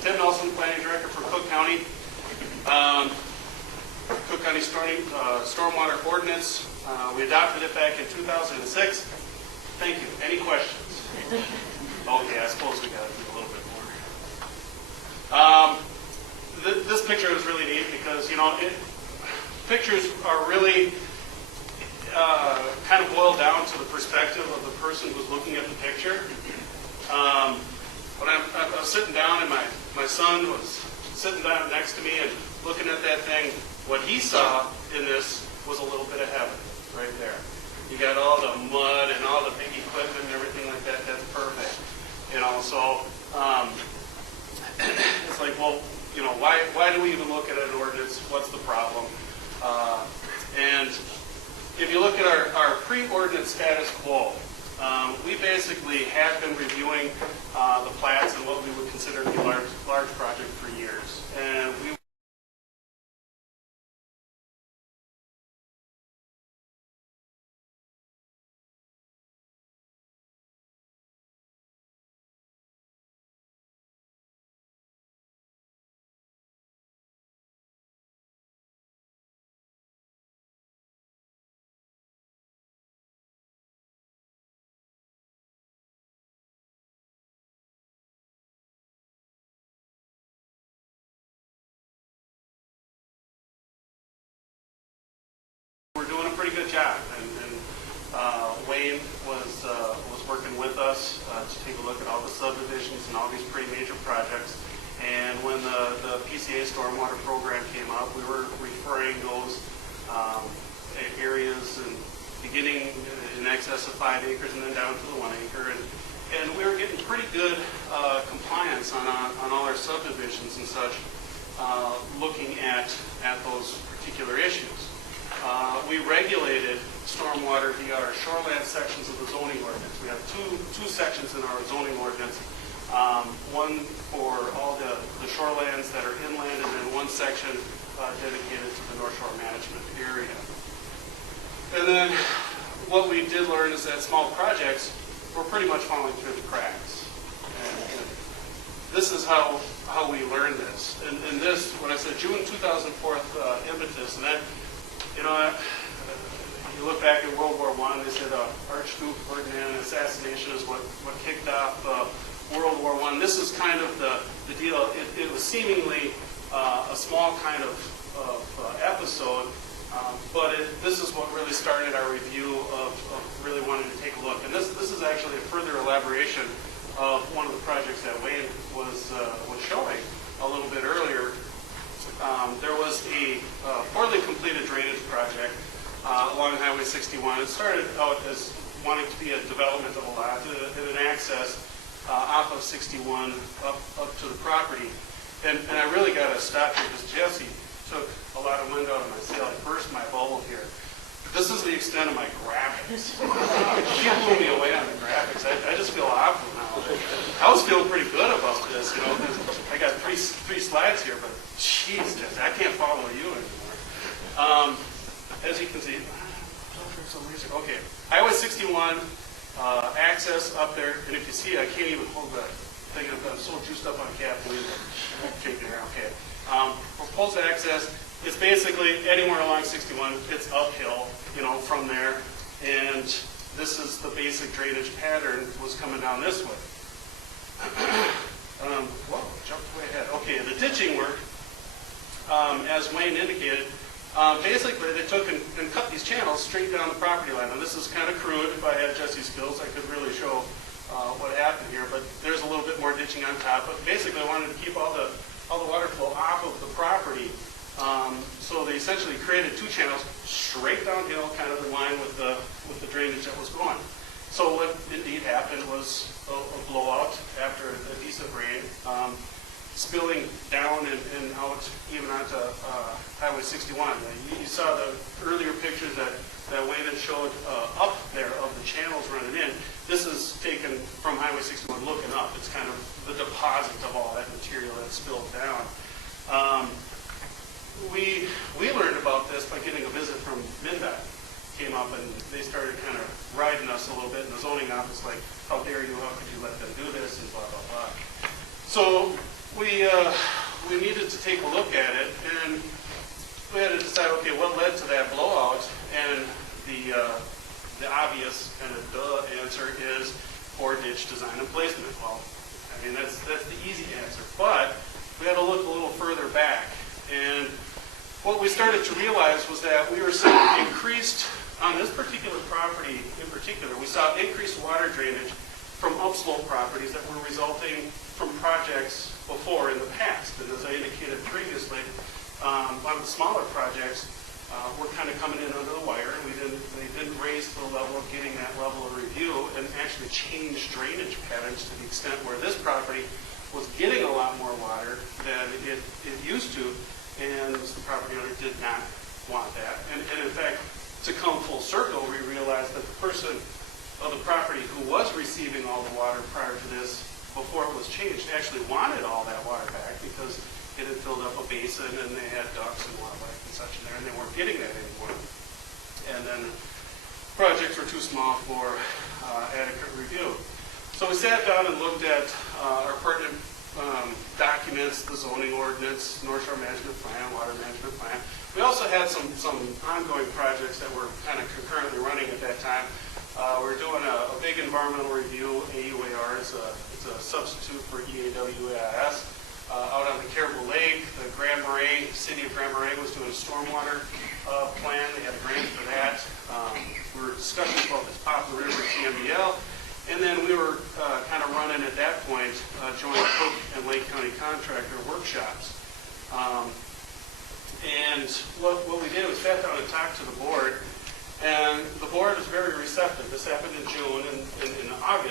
Tim Nelson, Planning Director for Cook County. Cook County Stormwater Ordinance. We adopted it back in 2006. Thank you. Any questions? Okay, I suppose we got to do a little bit more. This picture is really neat because, pictures are really kind of boiled down to the perspective of the person who's looking at the picture. When I was sitting down and my son was sitting down next to me and looking at that thing, what he saw in this was a little bit of heaven right there. You got all the mud and all the big equipment and everything like that. That's perfect. So it's like, well, why do we even look at an ordinance? What's the problem? And if you look at our pre-ordinance status quo, we basically have been reviewing the plats and what we would consider to be large project for years. And we We're doing a pretty good job, and Wayne was working with us to take a look at all the subdivisions and all these pretty major projects. And when the PCA stormwater program came up, we were referring those areas and beginning in excess of 5 acres and then down to the 1 acre, and we were getting pretty good compliance on all our subdivisions and such, looking at those particular issues. We regulated stormwater via our shoreland sections of the zoning ordinance. We have two sections in our zoning ordinance, one for all the shorelands that are inland, and then one section dedicated to the North Shore Management area. And then what we did learn is that small projects were pretty much falling through the cracks. And this is how we learned this. And this, when I said June 2004 impetus, and that, you look back at World War I, they said Archduke Ferdinand assassination is what kicked off World War I. This is kind of the deal. It was seemingly a small kind of episode, but this is what really started our review of really wanting to take a look. And this is actually a further elaboration of one of the projects that Wayne was showing a little bit earlier. There was a poorly completed drainage project along Highway 61. It started out as wanting to be a development of a lot and an access off of 61 up to the property. And I really got to stop here because Jesse took a lot of wind out of my sail. I burst my bubble here. This is the extent of my graphics. She blew me away on the graphics. I just feel awful now. I was feeling pretty good about this, because I got three slides here, but jeez, Jesse, I can't follow you anymore. As you can see, okay, Highway 61, access up there, and if you see, I can't even hold that thing. I'm so juiced up on caffeine. Shaking around. Okay. Proposed access is basically anywhere along 61. It's uphill, from there, and this is the basic drainage pattern was coming down this way. Whoa, jumped way ahead. Okay, the ditching work, as Wayne indicated, basically they took and cut these channels straight down the property line. And this is kind of crude. If I had Jesse's skills, I could really show what happened here. But there's a little bit more ditching on top. But basically, I wanted to keep all the water flow off of the property. So they essentially created two channels straight downhill, kind of in line with the drainage that was going. So what indeed happened was a blowout after a decent rain, spilling down and out even onto Highway 61. You saw the earlier pictures that Wayne had showed up there of the channels running in. This is taken from Highway 61 looking up. It's kind of the deposit of all that material that spilled down. We learned about this by getting a visit from MnDOT. Came up and they started kind of riding us a little bit in the zoning office, like, how dare you, how could you let them do this, and blah, blah, blah. So we needed to take a look at it, and we had to decide, okay, what led to that blowout? And the obvious kind of answer is poor ditch design and placement. Well, I mean, that's the easy answer, but we had to look a little further back. And what we started to realize was that we were seeing increased, on this particular property in particular, we saw increased water drainage from upslope properties that were resulting from projects before in the past. And as I indicated previously, a lot of the smaller projects were kind of coming in under the wire, and they didn't raise to the level of getting that level of review and actually change drainage patterns to the extent where this property was getting a lot more water than it used to, and the property owner did not want that. And in fact, to come full circle, we realized that the person of the property who was receiving all the water prior to this, before it was changed, actually wanted all that water back because it had filled up a basin and they had ducks and wildlife and such in there, and they weren't getting that anymore. And then projects were too small for adequate review. So we sat down and looked at our pertinent documents, the zoning ordinance, North Shore Management Plan, Water Management Plan. We also had some ongoing projects that were kind of concurrently running at that time. We're doing a big environmental review. AUAR is a substitute for EAWAIS. Out on the Caribou Lake, the city of Grand Marais was doing a stormwater plan. They had a grant for that. We were discussing about this Poplar River TMDL. And then we were kind of running at that point joint Cook and Lake County contractor workshops. And what we did was sat down and talked to the board, and the board was very receptive. This happened in June, and